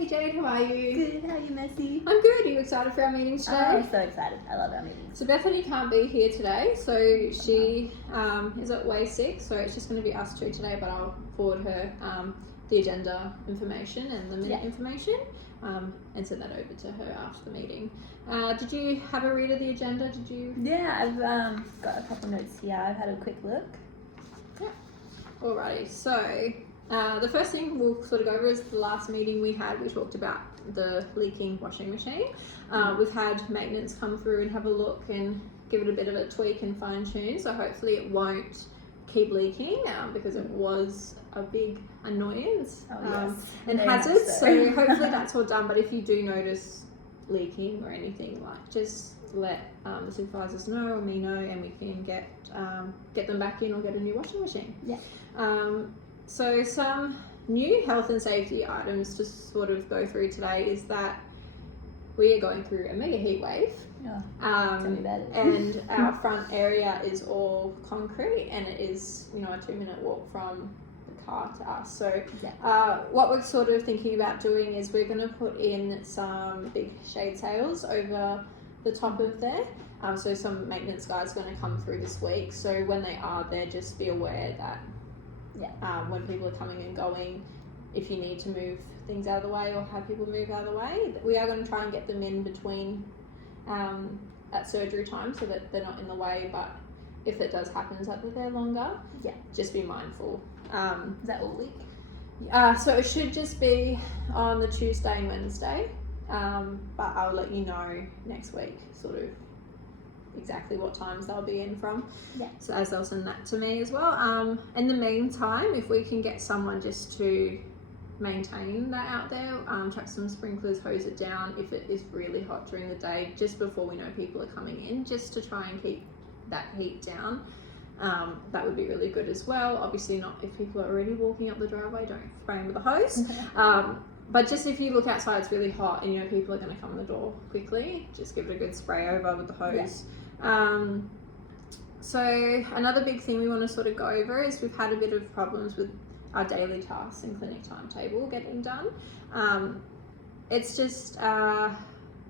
Hey Jade, how are you? Good, how are you, Messi? I'm good. Are you excited for our meeting today? I'm so excited. I love our meetings. So Bethany can't be here today, so she is at way sick, so it's just going to be us two today, but I'll forward her the agenda information and the minute information and send that over to her after the meeting. Did you have a read of the agenda? Did you? Yeah, I've got a couple notes here. I've had a quick look. Yeah. Alrighty, so the first thing we'll sort of go over is the last meeting we had. We talked about the leaking washing machine. We've had maintenance come through and have a look and give it a bit of a tweak and fine tune, so hopefully it won't keep leaking because it was a big annoyance and hazard, so hopefully that's all done. But if you do notice leaking or anything, like just let the supervisors know or me know, and we can get them back in or get a new washing machine. So some new health and safety items to sort of go through today is that we are going through a mega heat wave. Tell me about it. And our front area is all concrete, and it is, a 2-minute walk from the car to us. So what we're sort of thinking about doing is we're going to put in some big shade sails over the top of there. So some maintenance guys are going to come through this week. So when they are there, just be aware that when people are coming and going, if you need to move things out of the way or have people move out of the way, we are going to try and get them in between at surgery time so that they're not in the way. But if it does happen that they're longer, just be mindful. Is that all week? So it should just be on the Tuesday and Wednesday, but I'll let you know next week sort of exactly what times they'll be in from. So as they'll send that to me as well. In the meantime, if we can get someone just to maintain that out there, chuck some sprinklers, hose it down if it is really hot during the day, just before we know people are coming in, just to try and keep that heat down. That would be really good as well. Obviously not if people are already walking up the driveway, don't spray them with a hose. But just if you look outside, it's really hot and people are going to come in the door quickly, just give it a good spray over with the hose. So another big thing we want to sort of go over is we've had a bit of problems with our daily tasks and clinic timetable getting done. It's just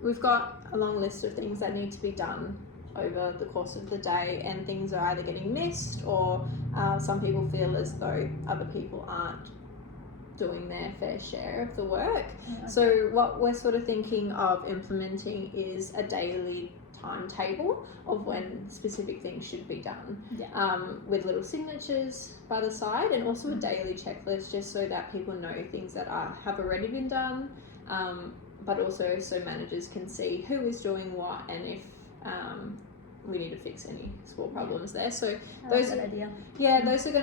we've got a long list of things that need to be done over the course of the day, and things are either getting missed or some people feel as though other people aren't doing their fair share of the work. So what we're sort of thinking of implementing is a daily timetable of when specific things should be done, with little signatures by the side, and also a daily checklist, just so that people know things that have already been done, but also so managers can see who is doing what and if we need to fix any small problems there. So those are going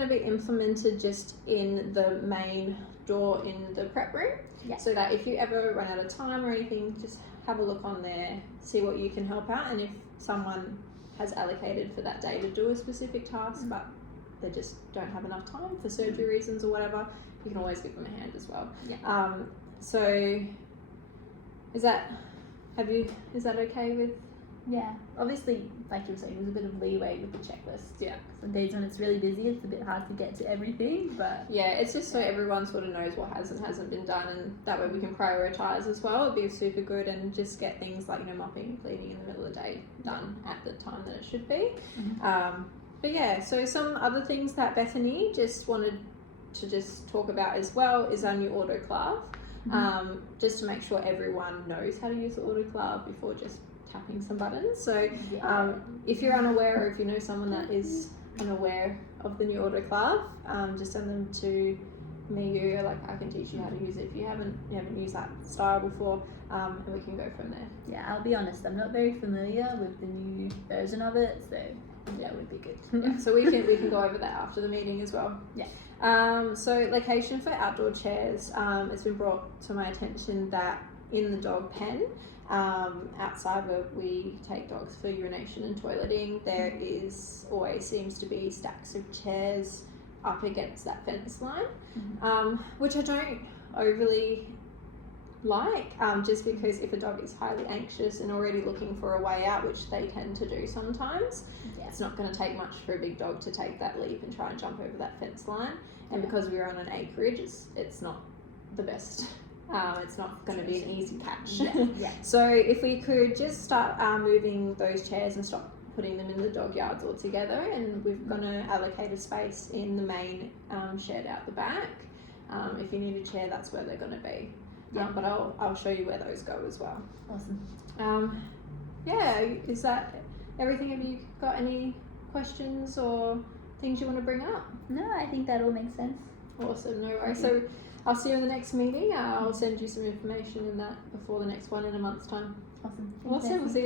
to be implemented just in the main door in the prep room, so that if you ever run out of time or anything, just have a look on there, see what you can help out, and if someone has allocated for that day to do a specific task but they just don't have enough time for surgery reasons or whatever, you can always give them a hand as well. So is that okay with? Obviously, like you were saying, there's a bit of leeway with the checklist. Some days when it's really busy, it's a bit hard to get to everything, but it's just so everyone sort of knows what has and hasn't been done, and that way we can prioritize as well. It'd be super good, and just get things like mopping and cleaning in the middle of the day done at the time that it should be. But so some other things that Bethany just wanted to just talk about as well is our new autoclave, just to make sure everyone knows how to use the autoclave before just tapping some buttons. So if you're unaware, or if you know someone that is unaware of the new autoclave, just send them to me. I can teach you how to use it if you haven't used that style before, and we can go from there. I'll be honest, I'm not very familiar with the new version of it, so that would be good. So we can go over that after the meeting as well. So location for outdoor chairs, it's been brought to my attention that in the dog pen, outside where we take dogs for urination and toileting, there always seems to be stacks of chairs up against that fence line, which I don't overly like, just because if a dog is highly anxious and already looking for a way out, which they tend to do sometimes, it's not going to take much for a big dog to take that leap and try and jump over that fence line. And because we're on an acreage, it's not the best It's not going to be an easy catch. Yeah. So if we could just start moving those chairs and stop putting them in the dog yards altogether, and we're going to allocate a space in the main shed out the back. If you need a chair, that's where they're going to be. Yeah. But I'll show you where those go as well. Awesome. Yeah, is that everything? Have you got any questions or things you want to bring up? No, I think that all makes sense. Awesome, no worries. So I'll see you in the next meeting. I'll send you some information in that before the next one in a month's time. Awesome. Awesome. We'll see you.